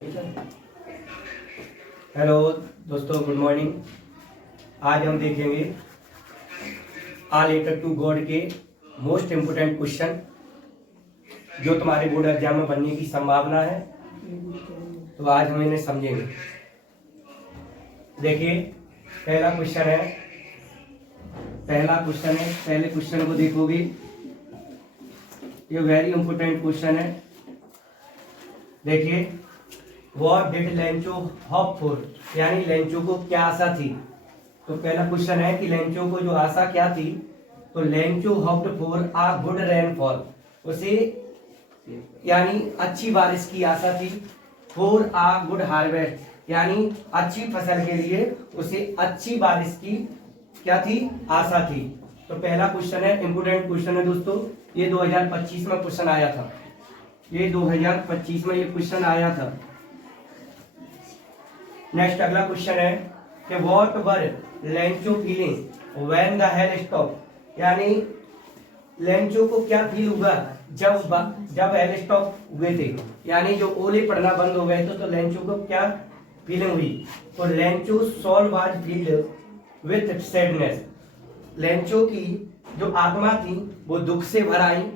Hello दोस्तों, good morning. आज हम देखेंगे आ लेटर टू गॉड के मोस्ट इम्पोर्टेंट क्वेश्चन जो तुम्हारे बोर्ड एग्जाम में बनने की संभावना है। तो आज हम इन्हें समझेंगे। देखिए, पहला क्वेश्चन है। पहले क्वेश्चन को देखोगे, ये वेरी इंपॉर्टेंट क्वेश्चन है। देखिए, what did Lencho hope for, यानी लेंचो को क्या आशा थी। तो पहला क्वेश्चन है कि लेंचो को जो आशा क्या थी। तो Lencho hoped for uh good rainfall, उसे यानी अच्छी बारिश की आशा थी। फॉर आ गुड हार्वेस्ट, यानी अच्छी फसल के लिए उसे अच्छी बारिश की क्या थी, आशा थी। तो पहला क्वेश्चन है, इंपोर्टेंट क्वेश्चन है दोस्तों। ये 2025 में क्वेश्चन आया था। ये 2025 में ये क्वेश्चन आया था। नेक्स्ट अगला क्वेश्चन है कि what were Lencho feeling when the hell stop, यानी लेंचो को क्या फील हुआ जब हेल स्टॉप हुए थे, यानी जो ओले पड़ना बंद हो गए थे। तो लेंचो को क्या फीलिंग हुई। तो Lencho soul was filled with sadness, Lencho की जो आत्मा थी वो दुख से भर आई।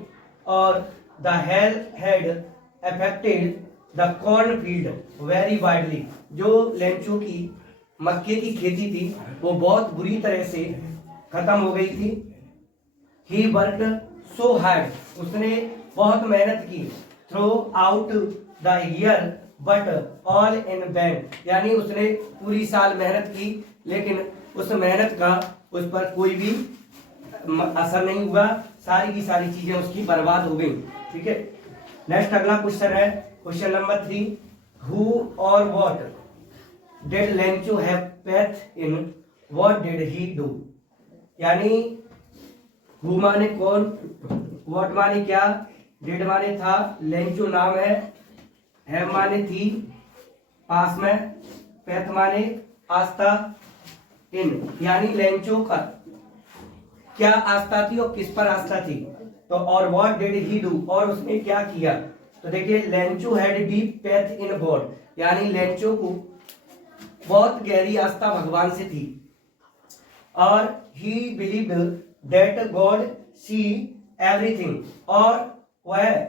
और the hell had affected the corn field very widely, जो लेंचो की मक्के की खेती थी वो बहुत बुरी तरह से खत्म हो गई थी। ही वर्कड सो हार्ड, उसने बहुत मेहनत की। Throughout the year but all in vain, यानी उसने पूरी साल मेहनत की, लेकिन उस मेहनत का उस पर कोई भी असर नहीं हुआ। सारी की सारी चीजें उसकी बर्बाद हो गई। ठीक है। नेक्स्ट अगला क्वेश्चन है, क्वेश्चन नंबर 3। हु और what did Lencho have faith in, what did he do, यानी हु माने कौन, व्हाट माने क्या, डिड माने था, लेंचो नाम है माने थी पास में, फेथ माने आस्था, इन यानी लेंचो का क्या आस्था थी और किस पर आस्था थी। तो और व्हाट डिड ही डू, और उसने क्या किया। तो देखिए, Lencho had deep faith in God, यानी लेंचो को बहुत गहरी आस्था भगवान से थी। और ही believed that God see everything, और वह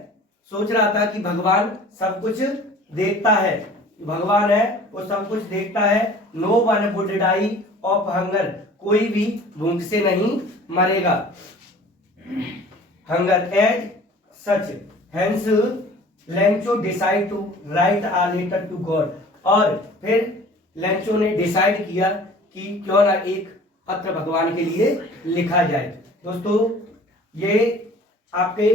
सोच रहा था कि भगवान सब कुछ देखता है, भगवान है वो सब कुछ देखता है। No one would die of hunger, कोई भी भूख से नहीं मरेगा। Hunger as such, hence Lencho decide to write a letter to God, और फिर लेंचो ने डिसाइड किया कि क्यों ना एक पत्र भगवान के लिए लिखा जाए। दोस्तों, ये आपके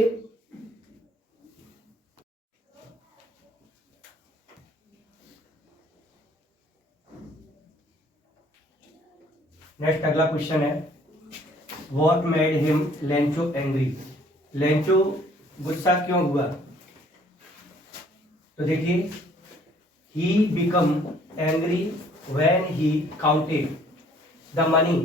नेक्स्ट अगला क्वेश्चन है, what made him Lencho angry, Lencho गुस्सा क्यों हुआ। तो देखिए, he become angry when he counted the money,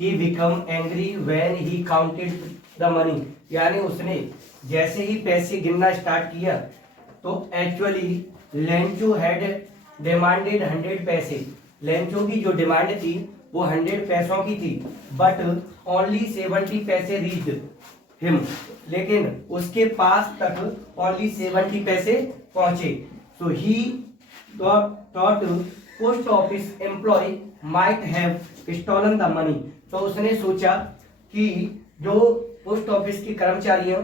he become angry when he counted the money, यानी उसने जैसे ही पैसे गिनना स्टार्ट किया तो एक्चुअली लेंचो हैड डिमांडेड 100 पैसे, लेंचो की जो डिमांड थी वो 100 पैसों की थी। बट ओनली 70 पैसे रीच्ड हिम, लेकिन उसके पास तक ओनली 70 पैसे पहुंचे। So he thought post office employ might have stolen the money, तो उसने सोचा कि जो पोस्ट ऑफिस के कर्मचारी हैं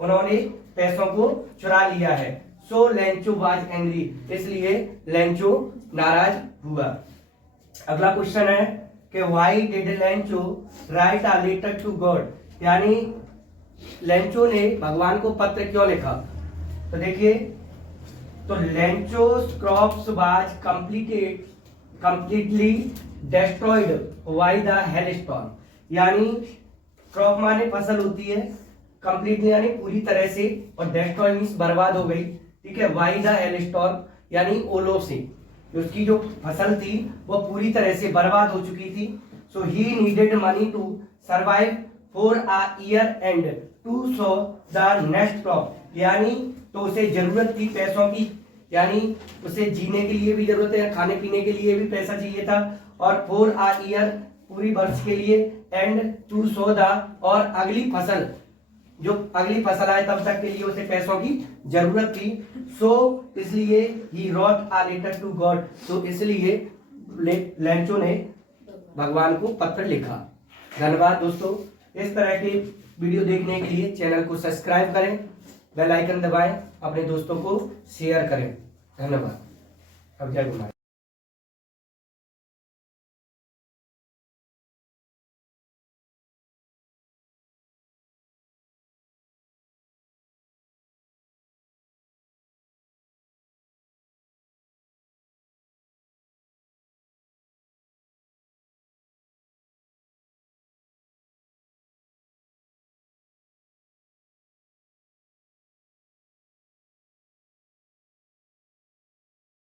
उन्होंने पैसों को चुरा लिया है। सो लेंचो वाज एंग्री, इसलिए लेंचो नाराज हुआ। अगला क्वेश्चन है कि why did Lencho write a letter to God, यानी लेंचो ने भगवान को पत्र क्यों लिखा। तो देखिए, तो Lencho's crops was completely destroyed by the hailstorm, यानी क्रॉप माने फसल होती है, कंप्लीटली यानी पूरी तरह से, और डिस्ट्रॉय मींस बर्बाद हो गई। ठीक है। बाय द हेलस्टॉर्म यानी ओलों से, उसकी जो फसल थी वो पूरी तरह से बर्बाद हो चुकी थी। So he needed money to survive for a year and to sow the next crop, यानी तो उसे जरूरत थी पैसों की, यानी उसे जीने के लिए भी जरूरत है, खाने पीने के लिए भी पैसा चाहिए था, और 4 ईयर पूरी वर्ष के लिए, एंड टू सो द, और अगली फसल, जो अगली फसल आए तब तक के लिए उसे पैसों की जरूरत थी। सो इसलिए ही wrote a letter to God, तो इसलिए लैंचो ने भगवान को पत्र लिखा। धन्यवाद दोस्तों। इस तरह के वीडियो देखने के लिए चैनल को सब्सक्राइब करें, बेल आइकन दबाएं, अपने दोस्तों को शेयर करें। धन्यवाद। अब जय गुरु महाराज।